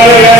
Hallelujah.